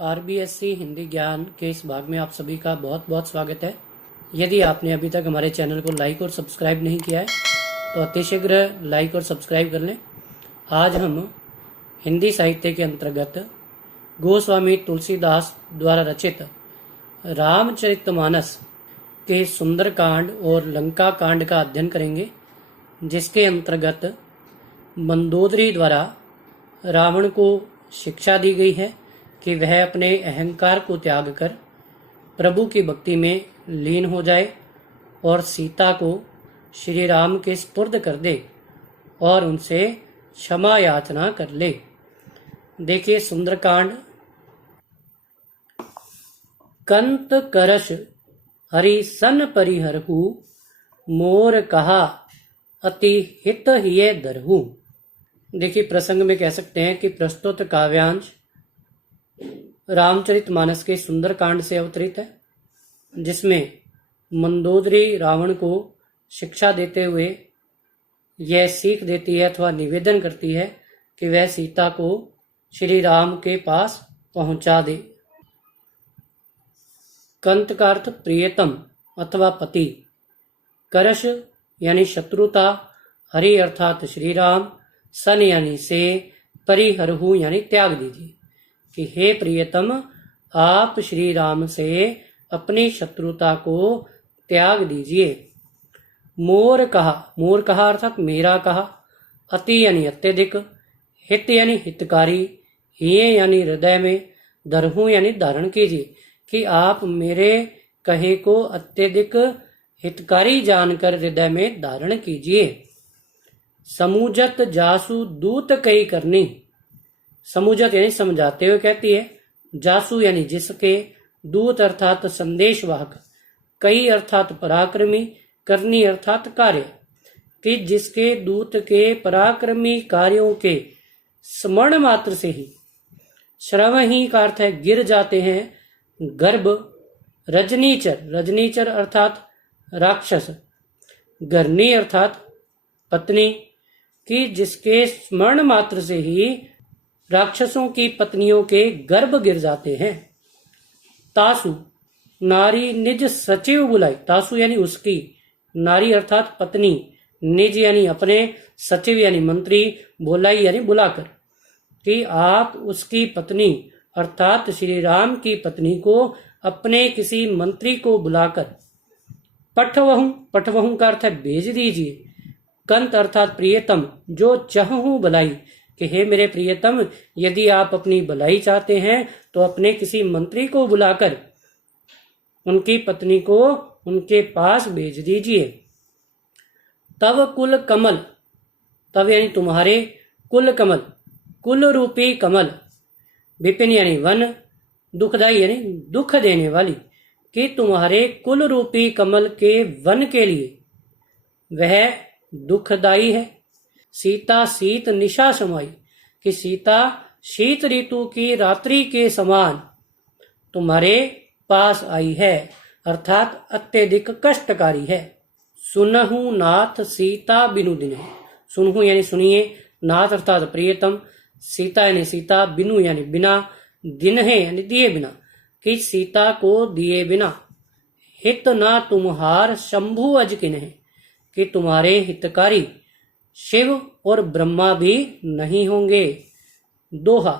RBSC Hindi ज्ञान के इस भाग में आप सभी का बहुत बहुत स्वागत है। यदि आपने अभी तक हमारे चैनल को लाइक और सब्सक्राइब नहीं किया है तो अतिशीघ्र लाइक और सब्सक्राइब कर लें। आज हम हिंदी साहित्य के अंतर्गत गोस्वामी तुलसीदास द्वारा रचित रामचरितमानस के सुंदरकांड और लंका कांड का अध्ययन करेंगे, जिसके अंतर्गत मंदोदरी द्वारा रावण को शिक्षा दी गई है कि वह अपने अहंकार को त्याग कर प्रभु की भक्ति में लीन हो जाए और सीता को श्री राम के स्पुर्द कर दे और उनसे क्षमा याचना कर ले। देखिए सुंदरकांड। कंत करश हरि सन परिहरहु, मोर कहा अति हित हिये दरहु। देखिए प्रसंग में कह सकते हैं कि प्रस्तुत काव्यांश रामचरितमानस के सुंदरकांड से अवतरित है, जिसमें मंदोदरी रावण को शिक्षा देते हुए यह सीख देती है अथवा निवेदन करती है कि वह सीता को श्री राम के पास पहुंचा दे। कंत का अर्थ प्रियतम अथवा पति, करश यानी शत्रुता, हरि अर्थात श्री राम, सन यानी से, परिहरहु यानी त्याग दीजिए कि हे प्रियतम, आप श्री राम से अपनी शत्रुता को त्याग दीजिए। मोर कहा अर्थात मेरा कहा, अति यानी अत्यधिक, हित यानी हितकारी, हिये यानी हृदय में, दरहु यानी धारण कीजिए कि आप मेरे कहे को अत्यधिक हितकारी जानकर हृदय में धारण कीजिए। समूजत जासु दूत कई करनी, समूजत यानी समझाते हुए कहती है, जासु यानी जिसके, दूत अर्थात संदेशवाहक, कई अर्थात पराक्रमी, करनी अर्थात कार्य, कि जिसके दूत के पराक्रमी कार्यों के स्मरण मात्र से ही, श्रव ही का अर्थ है गिर जाते हैं, गर्भ, रजनीचर अर्थात राक्षस, गर्नी अर्थात पत्नी, कि जिसके स्मरण मात्र से ही राक्षसों की पत्नियों के गर्भ गिर जाते हैं। तासु नारी निज सचिव बुलाई, तासु यानी उसकी, नारी अर्थात पत्नी, निज यानी अपने, सचिव यानी मंत्री, बुलाई यानी बुलाकर, कि आप उसकी पत्नी अर्थात श्री राम की पत्नी को अपने किसी मंत्री को बुलाकर पठवहूं का अर्थ है भेज दीजिए। कंत अर्थात प्रियतम, जो चाहूं भलाई, कि हे मेरे प्रियतम, यदि आप अपनी भलाई चाहते हैं तो अपने किसी मंत्री को बुलाकर उनकी पत्नी को उनके पास भेज दीजिए। तव कुल कमल, तव यानी तुम्हारे, कुल कमल, कुल रूपी कमल, विपिन यानी वन, दुखदाई यानी दुख देने वाली, कि तुम्हारे कुल रूपी कमल के वन के लिए वह दुखदाई है। सीता शीत निशा समाई, कि सीता शीत ऋतु की रात्रि के समान तुम्हारे पास आई है, अर्थात अत्यधिक कष्टकारी है। सुनहु नाथ सीता बिनु दिने, सुनहु यानी सुनिए, नाथ अर्थात प्रियतम, सीता यानी सीता, बिनु यानी बिना, दिन है यानी दिए बिना, कि सीता को दिए बिना, हित ना तुम्हार शंभु अज किन्हे, कि तुम्हारे हितकारी शिव और ब्रह्मा भी नहीं होंगे। दोहा।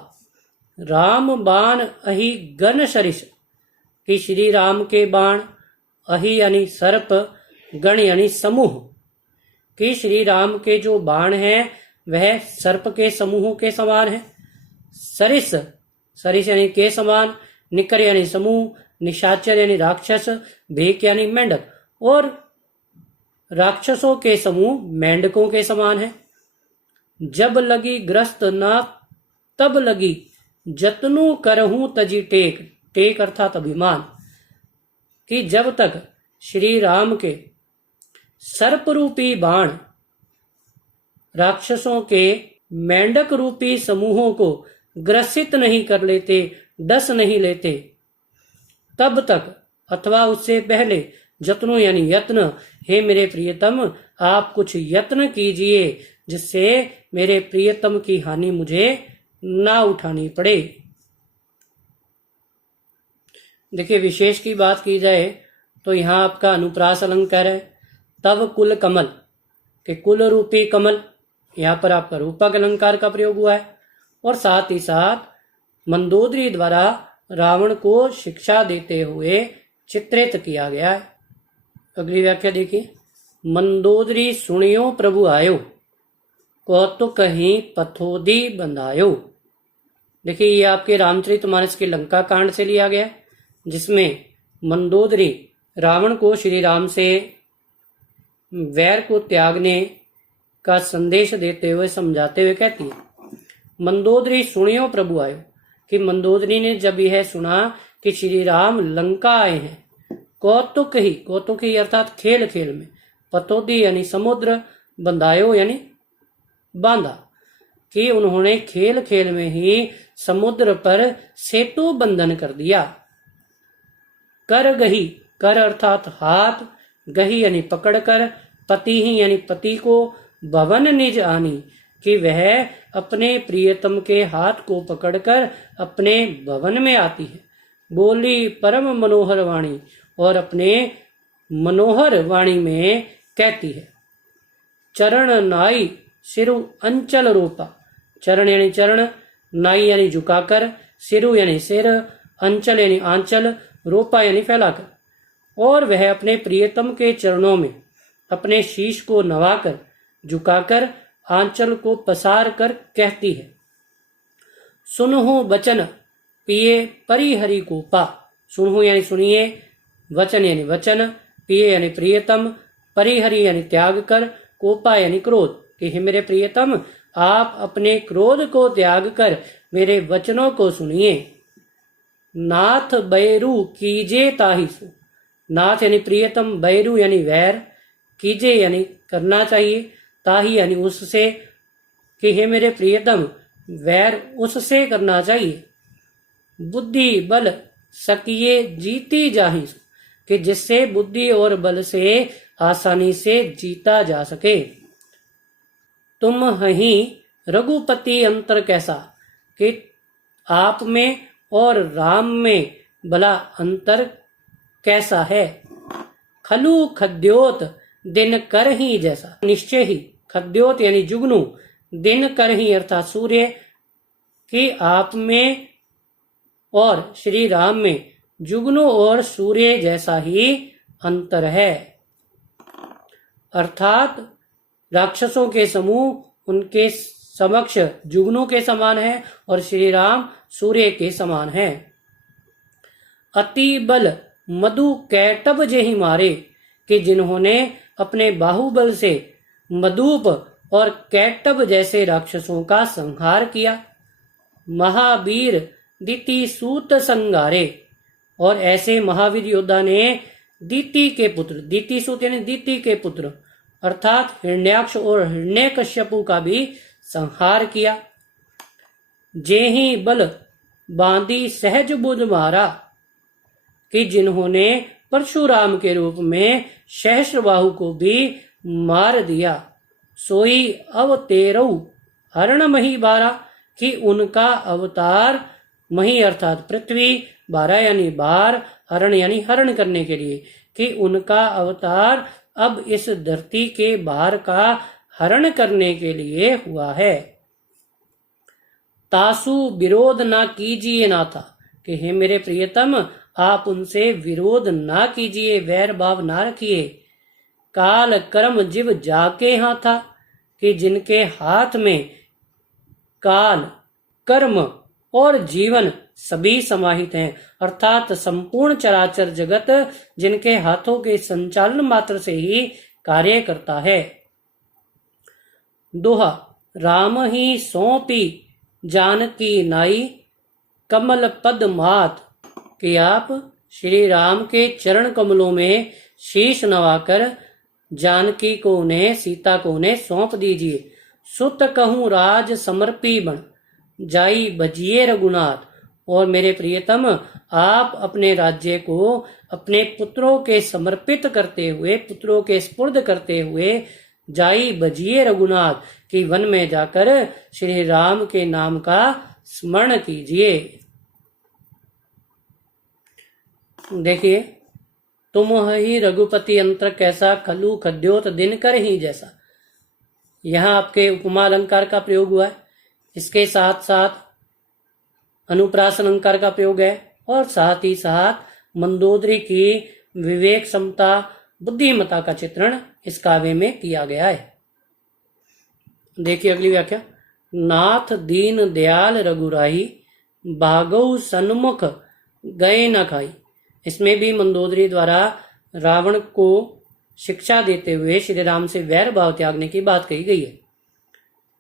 राम बाण अहि गण सरिस, कि श्री राम के बाण, अहि यानी सर्प, गण यानी समूह, कि श्री राम के जो बाण हैं वह सर्प के समूहों के समान है। सरिस, सरिस यानी के समान, निकर यानी समूह, निशाचर यानी राक्षस, भेक यानी मेंढक, और राक्षसों के समूह मेंढकों के समान है। जब लगी ग्रस्त ना तब लगी, जतनु करहूं तजी टेक, टेक अर्थात अभिमान, कि जब तक श्री राम के सर्प रूपी बाण राक्षसों के मेंढक रूपी समूहों को ग्रसित नहीं कर लेते, डस नहीं लेते, तब तक अथवा उससे पहले जत्नो यानी यत्न, हे मेरे प्रियतम, आप कुछ यत्न कीजिए जिससे मेरे प्रियतम की हानि मुझे ना उठानी पड़े। देखिए, विशेष की बात की जाए तो यहाँ आपका अनुप्रास अलंकार है। तव कुल कमल के कुल रूपी कमल, यहाँ पर आपका रूपक अलंकार का प्रयोग हुआ है। और साथ ही साथ मंदोदरी द्वारा रावण को शिक्षा देते हुए चित्रित किया गया है। अगली व्याख्या देखिए। मंदोदरी सुनियो प्रभु आयो, कौतुक कहीं पथोदी बंधायो। देखिए, ये आपके रामचरितमानस के लंका कांड से लिया गया, जिसमें मंदोदरी रावण को श्री राम से वैर को त्यागने का संदेश देते हुए समझाते हुए कहती है, मंदोदरी सुनियो प्रभु आयो, कि मंदोदरी ने जब यह सुना कि श्री राम लंका आए हैं, कौतुक ही अर्थात खेल खेल में, पतोदी यानी समुद्र, बंधायो यानी बांधा, कि उन्होंने खेल खेल में ही समुद्र पर सेतु बंधन कर दिया। कर गही, कर अर्थात हाथ, गही यानी पकड़कर, पति ही यानी पति को, भवन निज आनी, कि वह अपने प्रियतम के हाथ को पकड़कर अपने भवन में आती है। बोली परम मनोहर वाणी, और अपने मनोहर वाणी में कहती है। चरण नाई सिरु अंचल रूपा, चरण यानी चरण, नाई यानी झुकाकर, सिरु यानी सिर, अंचल यानी आंचल, रूपा यानी फैलाकर। और वह अपने प्रियतम के चरणों में अपने शीश को नवाकर, झुकाकर, आंचल को पसार कर कहती है, सुनहु बचन पिए परिहरि गोपा। सुनहु यानी सुनिए, वचन यानी वचन, पिए यानी प्रियतम, परिहरि यानी त्याग कर, कोपा यानी क्रोध, कि हे मेरे प्रियतम, आप अपने क्रोध को त्याग कर मेरे वचनों को सुनिए। नाथ बैरू कीजे ताहिसु, नाथ यानी प्रियतम, बैरू यानी वैर, कीजे यानी करना चाहिए, ताही यानी उससे, कि हे मेरे प्रियतम, वैर उससे करना चाहिए। बुद्धि बल सकिए जीती जाहिसु, कि जिससे बुद्धि और बल से आसानी से जीता जा सके। तुम हहीं रघुपति अंतर कैसा, कि आप में और राम में भला अंतर कैसा है। खलु खद्योत दिन कर ही जैसा, निश्चय ही, खद्योत यानी जुगनू, दिन कर ही अर्थात सूर्य, कि आप में और श्री राम में जुगनू और सूर्य जैसा ही अंतर है। अर्थात राक्षसों के समूह उनके समक्ष जुगनू के समान है और श्री राम सूर्य के समान है। अति बल मधु कैटब जेहि मारे, कि जिन्होंने अपने बाहुबल से मधुप और कैटब जैसे राक्षसों का संहार किया। महावीर दिति सूत संगारे, और ऐसे महावीर योद्धा ने दिति के पुत्र, दिति सूत यानी दिति के पुत्र अर्थात हिरण्याक्ष और हिरण्यकश्यपु का भी संहार किया। जेहि बल बांधी सहज बुध मारा, कि जिन्होंने परशुराम के रूप में सहस्त्रबाहु को भी मार दिया। सोई अवतेरऊ हरण मही बारा, कि उनका अवतार मही अर्थात पृथ्वी, बारा यानी बार, हरण यानी हरण करने के लिए, कि उनका अवतार अब इस धरती के बाहर का हरण करने के लिए हुआ है। तासु विरोध ना कीजिए नाथा, कि हे मेरे प्रियतम, आप उनसे विरोध ना कीजिए, वैर भाव ना रखिए। काल कर्म जीव जाके हाथा, कि जिनके हाथ में काल, कर्म और जीवन सभी समाहित हैं, अर्थात संपूर्ण चराचर जगत जिनके हाथों के संचालन मात्र से ही कार्य करता है। दोहा, राम ही सौंपी जानकी नाई, कमल पद मात, कि आप श्री राम के चरण कमलों में शीश नवाकर जानकी को उन्हें, सीता को उन्हें सौंप दीजिए। सुत कहूँ राज समर्पी बन, जाई भजिए रघुनाथ, और मेरे प्रियतम, आप अपने राज्य को अपने पुत्रों के समर्पित करते हुए, पुत्रों के स्पुर्द करते हुए जाई भजिए रघुनाथ, कि वन में जाकर श्री राम के नाम का स्मरण कीजिए। देखिए, तुम ही रघुपति यंत्र कैसा, खलु खद्योत दिन कर ही जैसा। यहाँ आपके उपमा अलंकार का प्रयोग हुआ है, इसके साथ साथ अनुप्रास अलंकार का प्रयोग है, और साथ ही साथ मंदोदरी की विवेक, समता, बुद्धिमता का चित्रण इस काव्य में किया गया है। देखिए अगली व्याख्या। नाथ दीन दयाल रघुराही, भागव सन्मुख गए न खाई। इसमें भी मंदोदरी द्वारा रावण को शिक्षा देते हुए श्री राम से वैर भाव त्यागने की बात कही गई है।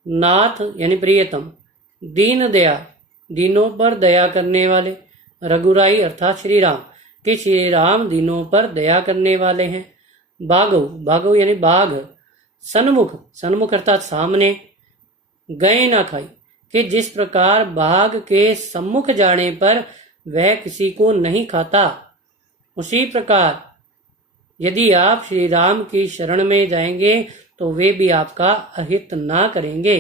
नाथ यानी प्रियतम, दीन दया दीनों पर दया करने वाले, रघुराई अर्थात श्री राम, कि श्री राम दीनों पर दया करने वाले हैं। भागव, भागव यानी बाघ, सन्मुख, सन्मुख अर्थात सामने, गए ना खाई, कि जिस प्रकार बाघ के सम्मुख जाने पर वह किसी को नहीं खाता, उसी प्रकार यदि आप श्री राम की शरण में जाएंगे तो वे भी आपका अहित ना करेंगे।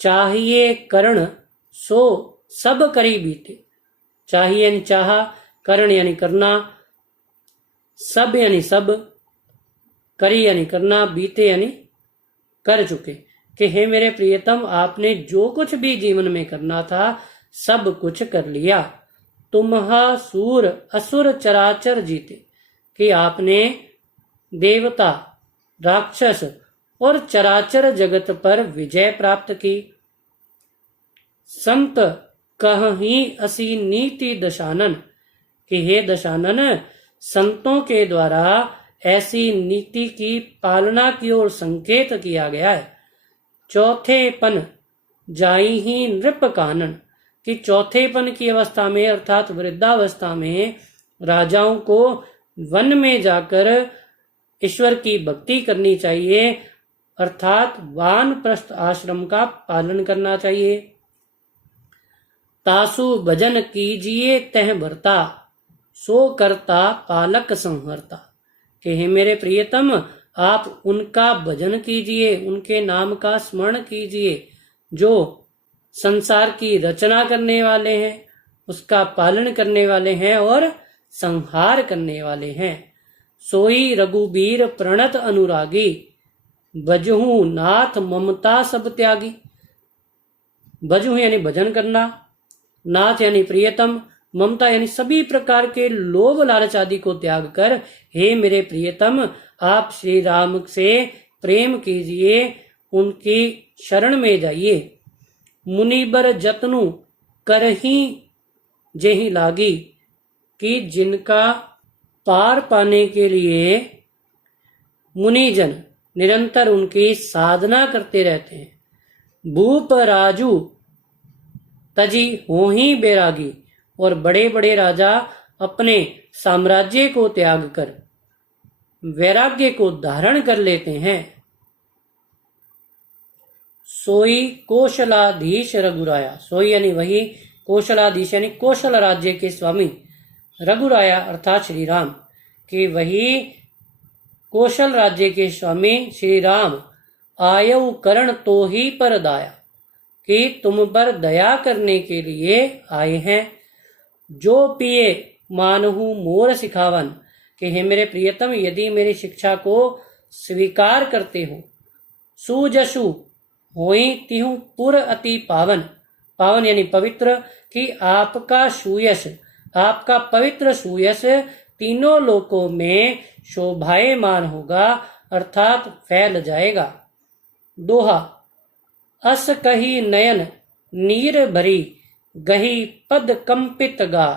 चाहिए करण सो सब करी बीते। चाहिए यानी चाहा, करण यानी करना, सब यानी सब, करी यानी करना, बीते यानी कर चुके, कि हे मेरे प्रियतम, आपने जो कुछ भी जीवन में करना था सब कुछ कर लिया। तुम्हा सूर असुर चराचर जीते, कि आपने देवता, राक्षस और चराचर जगत पर विजय प्राप्त की। संत कहीं असी नीति दशानन, कि हे दशानन, संतों के द्वारा ऐसी नीति की पालना की ओर संकेत किया गया है। चौथेपन जाई ही नृप कानन, कि चौथेपन की अवस्था में अर्थात वृद्धावस्था में राजाओं को वन में जाकर ईश्वर की भक्ति करनी चाहिए, अर्थात वानप्रस्थ आश्रम का पालन करना चाहिए। तासु भजन कीजिए तह भरता, सो करता पालक संहरता, कि हे मेरे प्रियतम, आप उनका भजन कीजिए, उनके नाम का स्मरण कीजिए, जो संसार की रचना करने वाले हैं, उसका पालन करने वाले हैं और संहार करने वाले हैं। सोई रघुबीर प्रणत अनुरागी, भजहु नाथ ममता सब त्यागी। भजहु यानी भजन करना, नाथ यानी प्रियतम, ममता यानी सभी प्रकार के लोभ लालच आदि को त्याग कर हे मेरे प्रियतम, आप श्री राम से प्रेम कीजिए, उनकी शरण में जाइए। मुनिबर जतनु करही जेहि लागी, कि जिनका पार पाने के लिए मुनिजन निरंतर उनकी साधना करते रहते हैं। भूप राजू तजी हो ही बैरागी, और बड़े बड़े राजा अपने साम्राज्य को त्याग कर वैराग्य को धारण कर लेते हैं। सोई कौशलाधीश रघुराया, सोई यानी वही, कौशलाधीश यानी कौशल राज्य के स्वामी, रघुराया अर्थात श्री राम, कि वही कौशल राज्य के स्वामी श्री राम आयु करण तो ही पर दाया, कि तुम पर दया करने के लिए आए हैं। जो पिए मानहु मोर सिखावन, कि हे मेरे प्रियतम, यदि मेरी शिक्षा को स्वीकार करते हो, सुजसु होई तिहु पुर अति पावन, पावन यानी पवित्र, कि आपका सुयश, आपका पवित्र सुयश तीनों लोकों में शोभायमान होगा, अर्थात फैल जाएगा। दोहा। अस कही नयन नीर भरी, गही पद कंपित गा,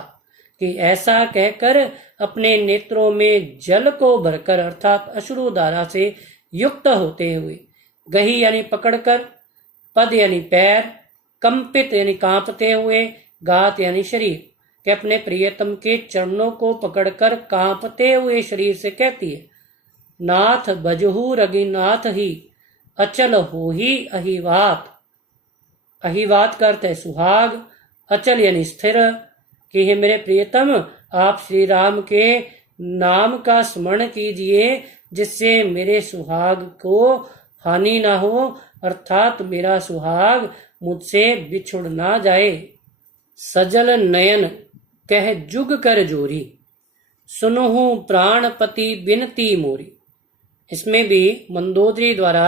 कि ऐसा कहकर अपने नेत्रों में जल को भरकर अर्थात अश्रुधारा से युक्त होते हुए, गही यानी पकड़कर, पद यानी पैर, कंपित यानी कांपते हुए, गात यानी शरीर, कि अपने प्रियतम के चरणों को पकड़कर कांपते हुए शरीर से कहती है, नाथ भजहु रघुनाथ ही, अचल हो ही अहिवात। अहिवात का अर्थ है सुहाग, अचल यानी स्थिर, कि हे मेरे प्रियतम, आप श्री राम के नाम का स्मरण कीजिए, जिससे मेरे सुहाग को हानि ना हो, अर्थात मेरा सुहाग मुझसे बिछुड़ ना जाए। सजल नयन कह जुग कर जोरी, सुनहु प्राणपति बिनती मोरी। इसमें भी मंदोदरी द्वारा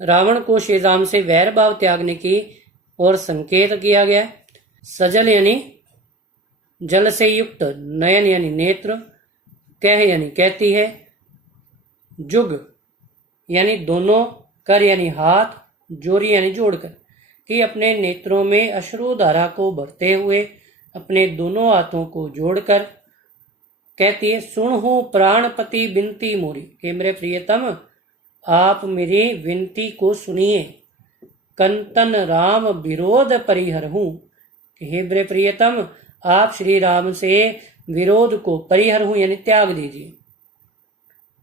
रावण को श्री राम से वैर भाव त्यागने की और संकेत किया गया। सजल यानी जल से युक्त, नयन यानी नेत्र, कह यानी कहती है, जुग यानी दोनों, कर यानी हाथ, जोरी यानी जोड़कर, कि अपने नेत्रों में अश्रुधारा को भरते हुए अपने दोनों हाथों को जोड़कर कहती है, सुन हो प्राणपति बिनती मोरी, कि मेरे प्रियतम आप मेरी विनती को सुनिए। कंतन राम विरोध परिहर हूं, कि हे मेरे प्रियतम आप श्री राम से विरोध को परिहर हूं यानी त्याग दीजिए।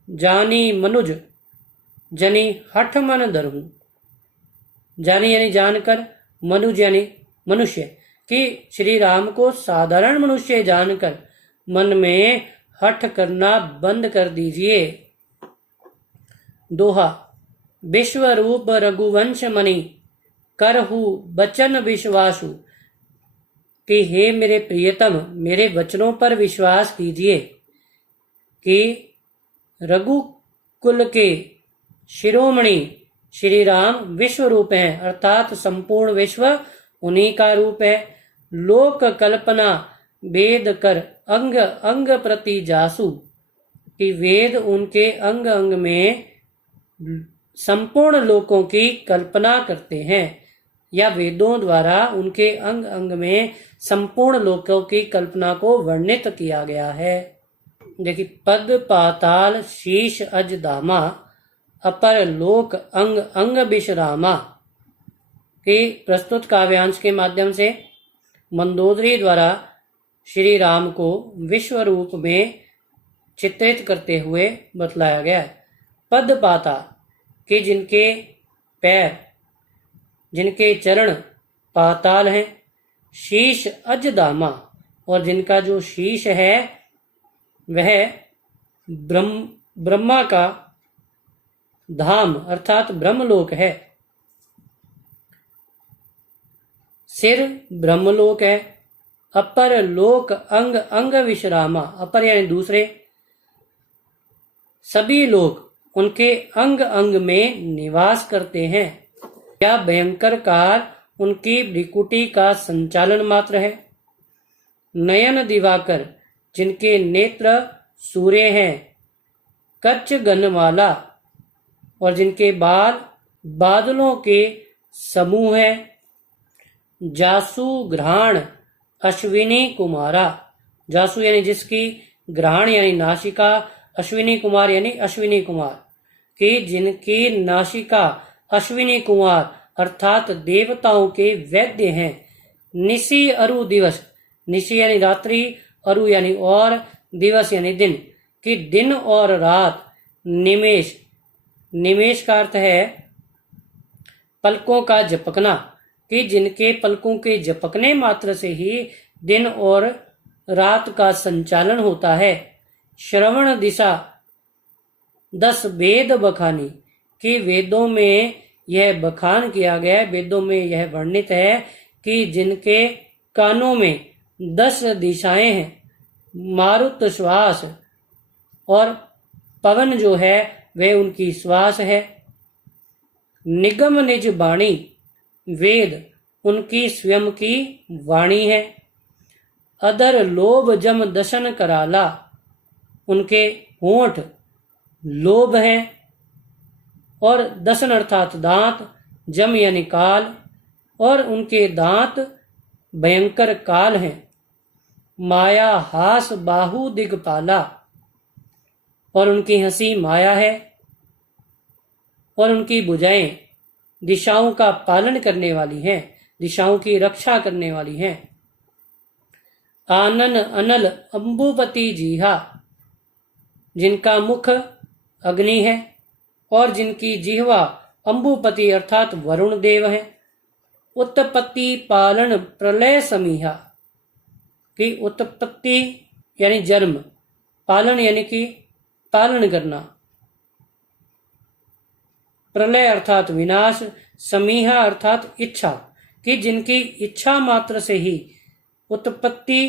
जानी मनुज जनी हठ मन धरहूं, जानी यानी जानकर, मनुज यानी मनुष्य, कि श्री राम को साधारण मनुष्य जानकर मन में हठ करना बंद कर दीजिए। दोहा, विश्व रूप रघुवंश मणि करहु बचन विश्वासु, कि हे मेरे प्रियतम मेरे वचनों पर विश्वास कीजिए कि रघुकुल के शिरोमणि श्री राम विश्व रूप हैं, अर्थात संपूर्ण विश्व उन्हीं का रूप है। लोक कल्पना वेद कर अंग अंग प्रति जासु, कि वेद उनके अंग अंग में संपूर्ण लोकों की कल्पना करते हैं, या वेदों द्वारा उनके अंग अंग में संपूर्ण लोकों की कल्पना को वर्णित किया गया है। देखिए, पद पाताल शीश अज दामा, अपर लोक अंग अंग विश्रामा, के प्रस्तुत काव्यांश के माध्यम से मंदोदरी द्वारा श्री राम को विश्व रूप में चित्रित करते हुए बतलाया गया है। पद पाता, कि जिनके पैर, जिनके चरण पाताल हैं। शीश अज दामा, और जिनका जो शीश है वह ब्रह्मा का धाम अर्थात ब्रह्मलोक है। सिर ब्रह्मलोक है। अपर लोक अंग अंग विश्रामा, अपर यानी दूसरे, सभी लोग उनके अंग अंग में निवास करते हैं। क्या भयंकर काल उनकी भ्रिकुटी का संचालन मात्र है। नयन दिवाकर, जिनके नेत्र सूर्य हैं। कच्च गनमाला, और जिनके बाल बादलों के समूह हैं। जासु घ्राण अश्विनी कुमारा, जासु यानी जिसकी, घ्राण यानी नासिका, अश्विनी कुमार यानी अश्विनी कुमार, कि जिनकी नासिका अश्विनी कुमार अर्थात देवताओं के वैद्य हैं। निशी अरु दिवस, निशी यानी रात्रि, अरु यानी और, दिवस यानी दिन, कि दिन और रात। निमेष, निमेष का अर्थ है पलकों का झपकना, कि जिनके पलकों के झपकने मात्र से ही दिन और रात का संचालन होता है। श्रवण दिशा 10 वेद बखानी, कि वेदों में यह बखान किया गया है, वेदों में यह वर्णित है कि जिनके कानों में 10 दिशाएं हैं। मारुत श्वास, और पवन जो है वह उनकी श्वास है। निगम निज वाणी, वेद उनकी स्वयं की वाणी है। अदर लोभ जम दशन कराला, उनके होंठ लोभ हैं। और दशन अर्थात दांत, जम यानी काल, और उनके दांत भयंकर काल हैं। माया हास बाहु दिगपाला, और उनकी हंसी माया है। और उनकी भुजाएं दिशाओं का पालन करने वाली हैं, दिशाओं की रक्षा करने वाली हैं। आनन अनल अंबुपति जीहा, जिनका मुख अग्नि है और जिनकी जिह्वा अंबुपति अर्थात वरुण देव है। उत्पत्ति पालन प्रलय समीहा, कि उत्पत्ति यानी जन्म, पालन यानी कि पालन करना, प्रलय अर्थात विनाश, समीहा अर्थात इच्छा, कि जिनकी इच्छा मात्र से ही उत्पत्ति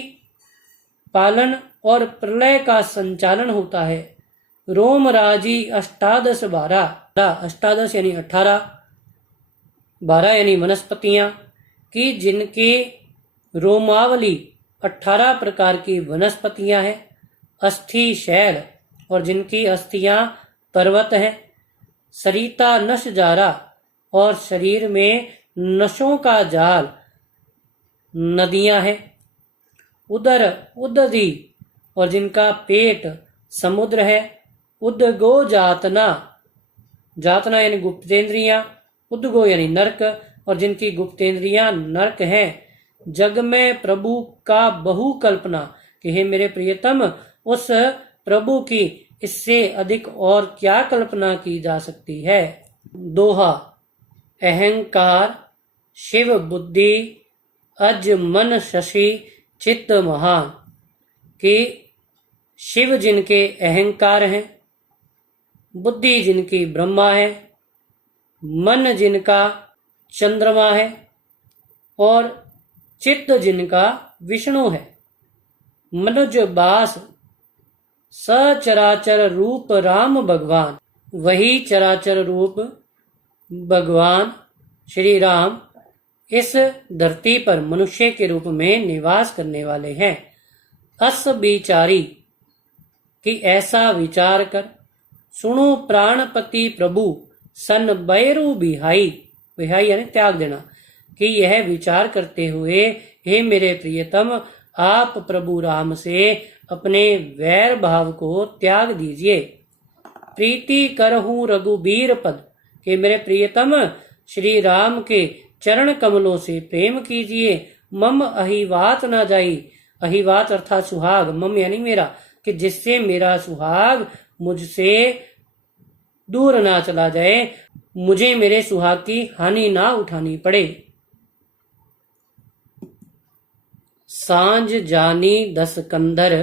पालन और प्रलय का संचालन होता है। रोम राजी 18 अष्टादश यानी 18, 12 यानी वनस्पतियां कि जिनके रोमावली 18 प्रकार की वनस्पतियां हैं। अस्थि शैल और जिनकी अस्थियां पर्वत है। सरिता नश जारा और शरीर में नशों का जाल नदियां हैं। उदर उदधि और जिनका पेट समुद्र है। उदगो जातना, जातना यानी गुप्तेंद्रियां, उदगो यानी नरक और जिनकी गुप्तेंद्रियां नरक हैं। जग में प्रभु का बहु कल्पना कि हे मेरे प्रियतम उस प्रभु की इससे अधिक और क्या कल्पना की जा सकती है। दोहा। अहंकार शिव बुद्धि अज मन शशि चित्त महान कि शिव जिनके अहंकार हैं, बुद्धि जिनकी ब्रह्मा है, मन जिनका चंद्रमा है और चित्त जिनका विष्णु है। मनुज बास सचराचर रूप राम भगवान, वही चराचर रूप भगवान श्री राम इस धरती पर मनुष्य के रूप में निवास करने वाले हैं। अस विचारी कि ऐसा विचार कर सुनो प्राणपति प्रभु सन बैरू बिहाई, बिहाई यानी त्याग देना, कि यह विचार करते हुए हे मेरे प्रियतम आप प्रभु राम से अपने वैर भाव को त्याग दीजिए। प्रीति करहूं रघुबीर पद कि मेरे प्रियतम श्री राम के चरण कमलों से प्रेम कीजिए। मम अहिवात न जाई, अहिवात अर्थात सुहाग, मम यानी मेरा, कि जिससे मेरा सुहाग मुझसे दूर ना चला जाए, मुझे मेरे सुहाग की हानि ना उठानी पड़े। सांझ जानी 10 कंधर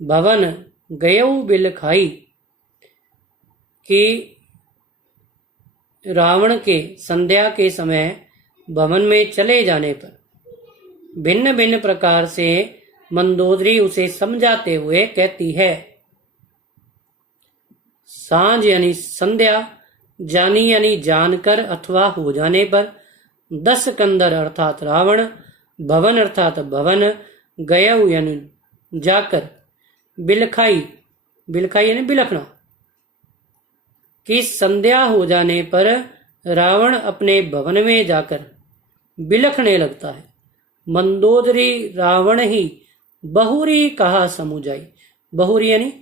भवन गयऊ बिल खाई कि रावण के संध्या के समय भवन में चले जाने पर भिन्न भिन्न प्रकार से मंदोदरी उसे समझाते हुए कहती है। सांझ यानी संध्या, जानी यानी जानकर अथवा हो जाने पर, 10 कंदर अर्थात रावण, भवन अर्थात भवन, गयऊ यानी जाकर, बिलखाई, बिलखाई यानी बिलखना, कि संध्या हो जाने पर रावण अपने भवन में जाकर बिलखने लगता है। मंदोदरी रावण ही बहुरी कहा समुझाई, बहुरी यानी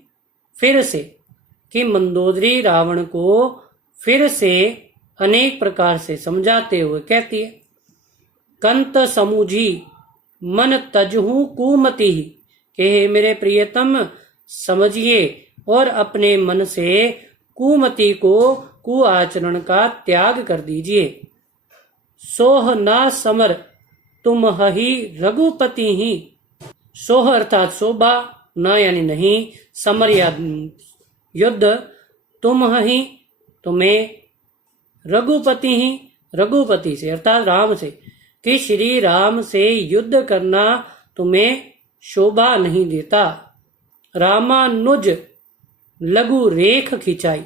फिर से, कि मंदोदरी रावण को फिर से अनेक प्रकार से समझाते हुए कहती है। कंत समूझी मन तजहू कुमति ही, कि हे मेरे प्रियतम समझिए और अपने मन से कुमति को, कुआचरण का त्याग कर दीजिए। सोह ना समर तुम ही रघुपति ही, सोह अर्थात शोभा, न यानी नहीं, समर या युद्ध, तुम ही तुम्हें, रघुपति ही रघुपति से अर्थात राम से, कि श्री राम से युद्ध करना तुम्हें शोभा नहीं देता। रामानुज लघु रेख खिंचाई,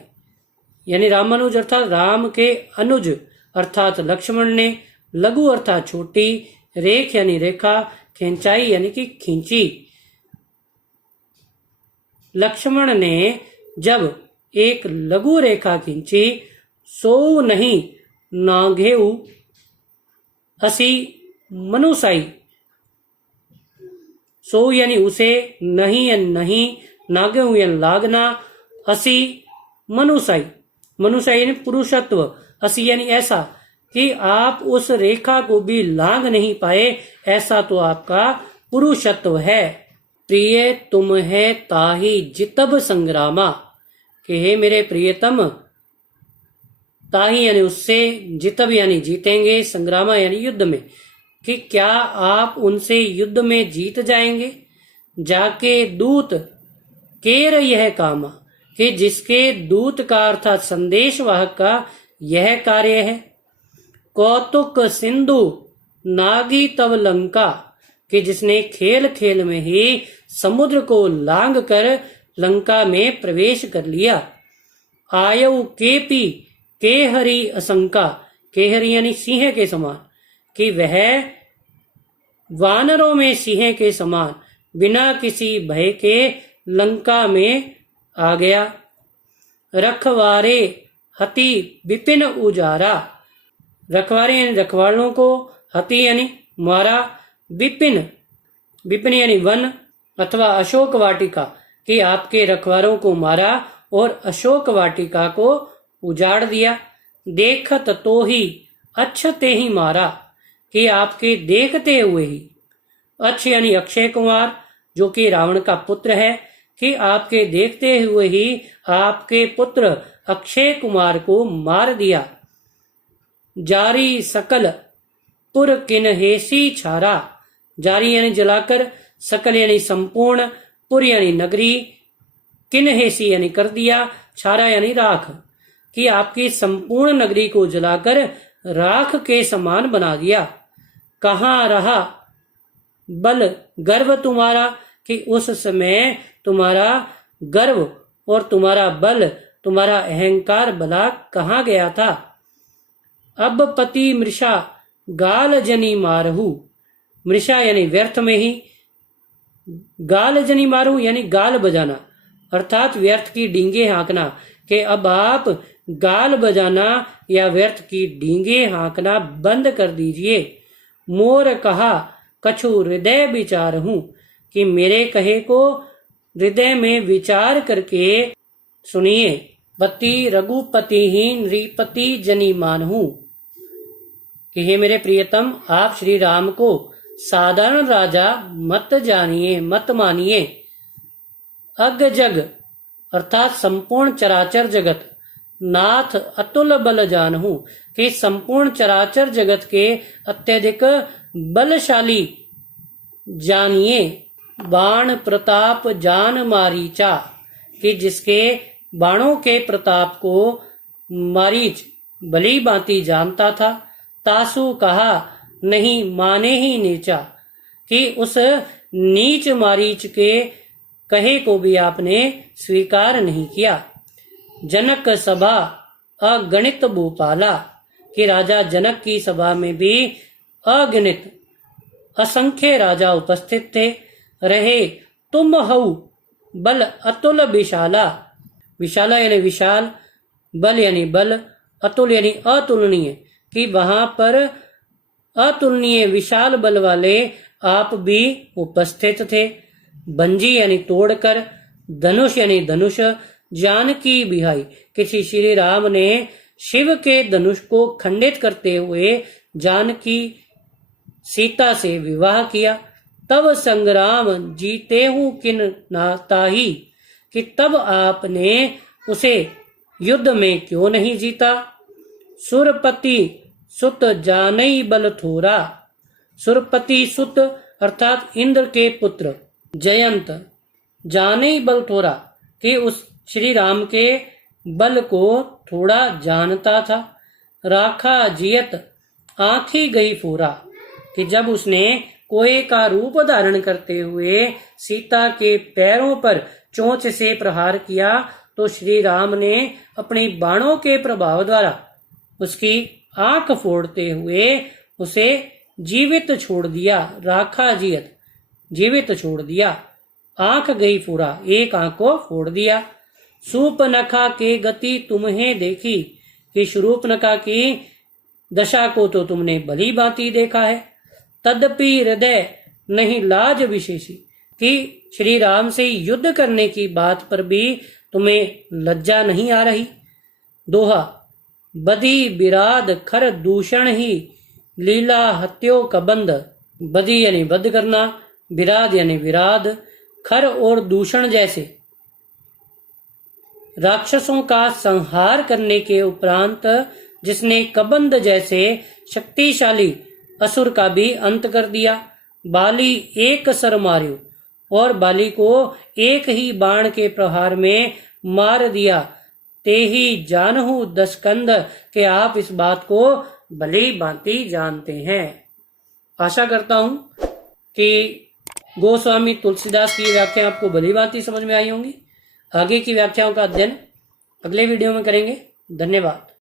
यानी रामानुज अर्थात राम के अनुज अर्थात लक्ष्मण ने, लघु अर्थात छोटी, रेख यानी रेखा, खिंचाई यानी कि खींची। लक्ष्मण ने जब एक लघु रेखा खींची, सो नहीं नाघेऊ असी मनुसाई, सो यानी उसे, नहीं या नहीं, नागेऊ यानी लागना, असी मनुसाई, मनुसाई यानी पुरुषत्व, असी यानी ऐसा, कि आप उस रेखा को भी लांघ नहीं पाए, ऐसा तो आपका पुरुषत्व है। प्रिय तुम है ताही जितब संग्रामा, कि हे मेरे प्रियतम, ताही यानी उससे, जितब यानी जीतेंगे, संग्रामा यानी युद्ध में, कि क्या आप उनसे युद्ध में जीत जाएंगे। जाके दूत केर यह कामा, कि जिसके दूत का अर्थात संदेशवाहक का यह कार्य है। कौतुक सिंधु नागी तव लंका, कि जिसने खेल खेल में ही समुद्र को लांग कर लंका में प्रवेश कर लिया। आयु केपी केहरी असंका, केहरी यानी सिंह के समान, कि वह वानरों में सिंह के समान बिना किसी भय के लंका में आ गया। रखवारे हति विपिन उजारा, रखवारे यानी रखवालों को, हति यानी मारा, विपिन विपिन यानी वन अथवा अशोक वाटिका, कि आपके रखवारों को मारा और अशोक वाटिका को उजाड़ दिया। देखत तो ही अच्छते ही मारा, कि आपके देखते हुए ही, अच्छ यानी अक्षय कुमार जो कि रावण का पुत्र है, कि आपके देखते हुए ही आपके पुत्र अक्षय कुमार को मार दिया। जारी सकल पुर किन्हेसी छारा, जारी यानी जलाकर, सकल यानी संपूर्ण, पुर यानी नगरी, किन्हेसी यानी कर दिया, छारा यानी राख, कि आपकी संपूर्ण नगरी को जलाकर राख के समान बना दिया। कहाँ रहा बल गर्व तुम्हारा, कि उस समय तुम्हारा गर्व और तुम्हारा बल, तुम्हारा अहंकार भला कहाँ गया था। अब पति मृषा गाल जनी मारहू, मृषा यानी व्यर्थ में ही, गाल जनी मारहू यानी गाल बजाना, अर्थात व्यर्थ की डींगे हाँकना, कि अब आप गाल बजाना या व्यर्थ की डींगे हाँकना बंद कर दीजिए। मोर कहा कछु हृदय विचार हूं, कि मेरे कहे को हृदय में विचार करके सुनिए। पति रघुपतिहीन नृपति जनी मानहू, कि हे मेरे प्रियतम, आप श्री राम को साधारण राजा मत जानिए, मत मानिए। अग जग अर्थात संपूर्ण चराचर जगत, नाथ अतुल बल जानहू, कि संपूर्ण चराचर जगत के अत्यधिक बलशाली जानिए। बाण प्रताप जान मारीचा, कि जिसके बाणों के प्रताप को मारीच भली भांति जानता था। तासु कहा नहीं माने ही नीचा, कि उस नीच मारीच के कहे को भी आपने स्वीकार नहीं किया। जनक सभा अगणित भूपाला, कि राजा जनक की सभा में भी अगणित असंख्य राजा उपस्थित थे। रहे तुम हऊ बल अतुल विशाला, विशाला यानी विशाल, बल यानी बल, अतुल यानी अतुलनीय, कि वहां पर अतुलनीय विशाल बल वाले आप भी उपस्थित थे। बंजी यानी तोड़कर, धनुष यानी धनुष, जानकी बिहाई, किसी श्री राम ने शिव के धनुष को खंडित करते हुए जानकी सीता से विवाह किया। तब संग्राम जीते हूं किन नाताही, कि तब आपने उसे युद्ध में क्यों नहीं जीता। सुरपति सुत जानई बल थोरा, सुरपति सुत अर्थात इंद्र के पुत्र जयंत, जानई बल थोरा, कि उस श्री राम के बल को थोड़ा जानता था। राखा जियत आंखी गई फोरा, कि जब उसने कोए का रूप धारण करते हुए सीता के पैरों पर चोंच से प्रहार किया, तो श्री राम ने अपनी बाणों के प्रभाव द्वारा उसकी आंख फोड़ते हुए उसे जीवित छोड़ दिया। राखा जियत जीवित छोड़ दिया, आंख गई फूरा, एक आंख को फोड़ दिया। सूपनखा के गति तुम्हें देखी, कि शूर्पनखा की दशा को तो तुमने भली भांति देखा है। तदपि हृदय नहीं लाज विशेषी, कि श्री राम से युद्ध करने की बात पर भी तुम्हें लज्जा नहीं आ रही। दोहा बदी विराद खर दूषण ही लीला हत्यो कबंद, बदी यानी बद करना, विराद यानी विराद, खर और दूषण जैसे राक्षसों का संहार करने के उपरांत जिसने कबंद जैसे शक्तिशाली असुर का भी अंत कर दिया। बाली एक सर मार्यो, और बाली को एक ही बाण के प्रहार में मार दिया। ते ही जानहु दशकंद, के आप इस बात को भली भांति जानते हैं। आशा करता हूं कि गोस्वामी तुलसीदास की व्याख्या आपको भली भांति समझ में आई होंगी। आगे की व्याख्याओं का अध्ययन अगले वीडियो में करेंगे। धन्यवाद।